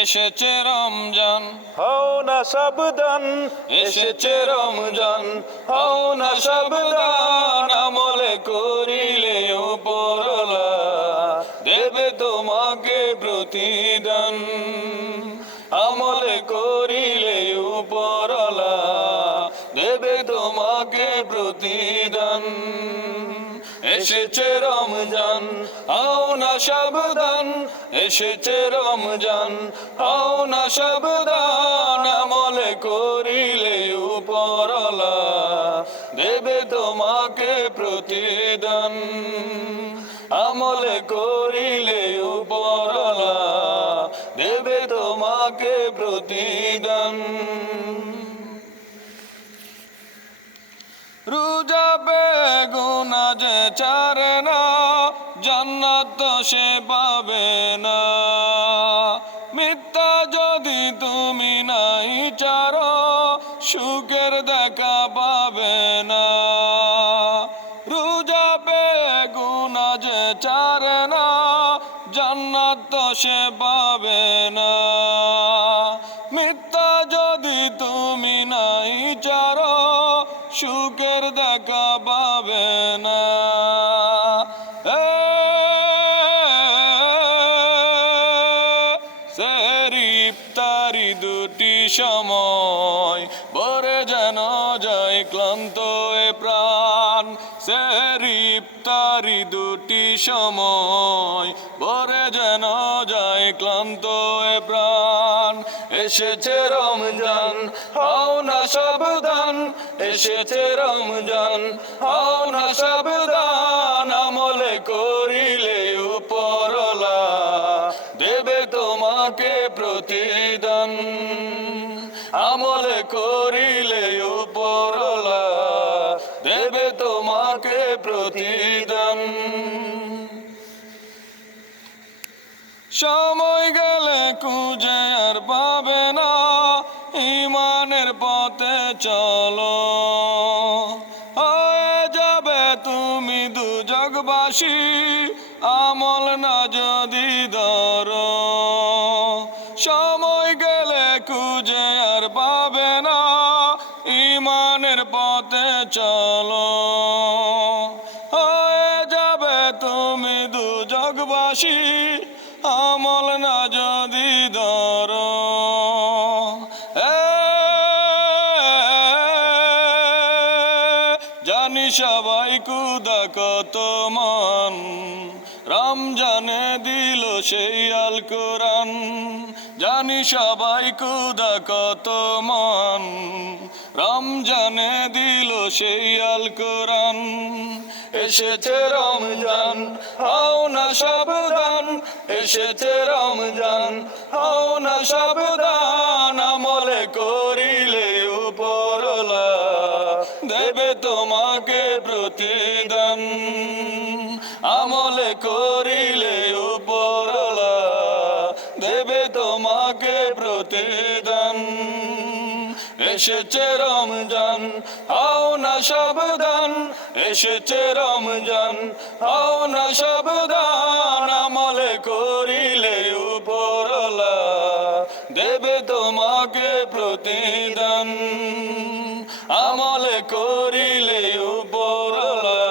এসেছে রমজান, হও না সাবধান, এসেছে রমজান, হও না সাবধান, আমলে করিলে উপরলা দেবে তোমাকে প্রতিদান, আমলে করিলে উপরলা দেবে তোমাকে প্রতিদান। এসেছে রমজান, হও না সাবধান, এসেছে রমজান, হও না সাবধান, আমলে করিলে উপরলা দেবে তোমাকে প্রতিদান, আমলে করিলে উপরলা দেবে তোমাকে প্রতিদান। রোজা বেগুনা যে ছাড়ে না, জান্নাত তো সে পাবে না। মিথ্যা যদি তুমি নাই চারো, সুখের দেখা পাবে না। রোজা বেগুনা যে ছাড়ে না, জান্নাত তো সে পাবে না। মিথ্যা যদি তুমি নাই চারো, সুখের দেখা পাবে না। সেহরি ইফতারি দুটি সময় ভরে যেন যায় ক্লান্ত এ প্রাণ। সেহরি ইফতারি দুটি সময় ভরে যেন যায় ক্লান্ত এ প্রাণ। এসেছে রমজান, হও না সাবধান, এসেছে রমজান, হও না সাবধান, আমলে করিলে উপরলা দেবে তোমাকে প্রতিদান, আমলে করিলে উপরলা দেবে তোমাকে প্রতিদান। সময় গেলে খুঁজে আর পাবে না, ঈমানের পথে চলো, হয়ে যাবে তুমি দুজগবাসী, আমল না যদি ধরো। সময় গেলে খুঁজে আর পাবে না, ঈমানের পথে চলো, হয়ে যাবে তুমি দুজগবাসী, আমল না যদি ধরো। জানি সবাই কুদা কত মান, রমজানে দিল সেই আল কোরআন। জানি সবাই কুদা কত মান, রমজানে দিল সেই আল কোরআন। এসেছে রমজান, হও না সাবধান, এসেছে রমজান, হও না সাবধান, আমলে করিলে উপরলা দেবে তোমাকে প্রতিদান, আমলে করিলে উপরলা দেবে তোমাকে প্রতিদান। এসেছে রমজান, হও না সাবধান, এসেছে রমজান, হও না সাবধান, আমলে করিলে উপরলা দেবে তোমাকে প্রতিদান, আমলে করিলে উপরলা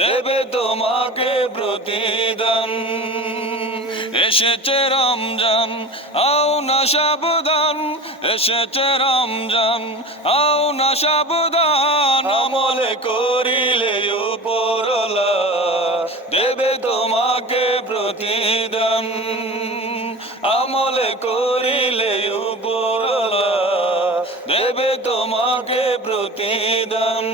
দেবে তোমাকে প্রতিদান। এসেছে রমজান, হও না সাবধান, এসেছে রমজান, হও না সাবধান, আমলে করিলে উপরলা দেবে তোমাকে প্রতিদান, আমলে করিলে উপরলা দেবে তোমাকে প্রতিদান।